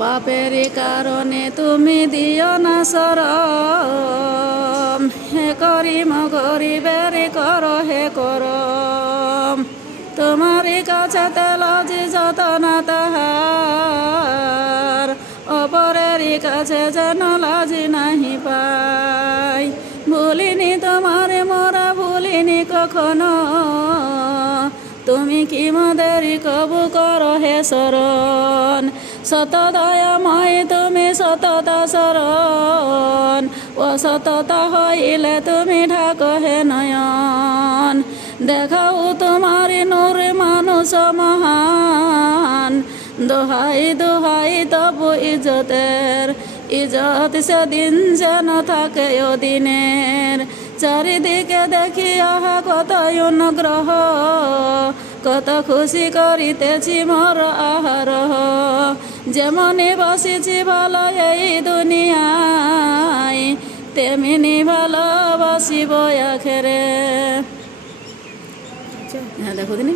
পাপেরই কারণে তুমি দিও না শরম, হে করিম গরিবের করো হে করম। তোমারই কাছে লজি যত না তাহার, অপরেরই কাছে যেন লাজি নাহি পাই। ভুলিনি তোমারে মোরা ভুলিনি কখনো, তুমি কি মোদেরই কবু করো হে শরণ। সত দয়াময় তুমি সততা শরণ, অসততা হইলে তুমি ঢাকো হে নয়ন। দেখাও তোমার নূর মানুষ মহান, দোহাই দোহাই তবু ইজ্জতের, ইজ্জত সেদিন যেন থাকে ওদিনের। চারিদিকে দেখি আহা কত অনুগ্রহ, কত খুশি করিতেছি মোর আহারহ। যেমনি বসেছি ভালো এই দুনিয়ায়, তেমনি ভালোবাসিব আখেরে। হ্যাঁ দেখো দিনি।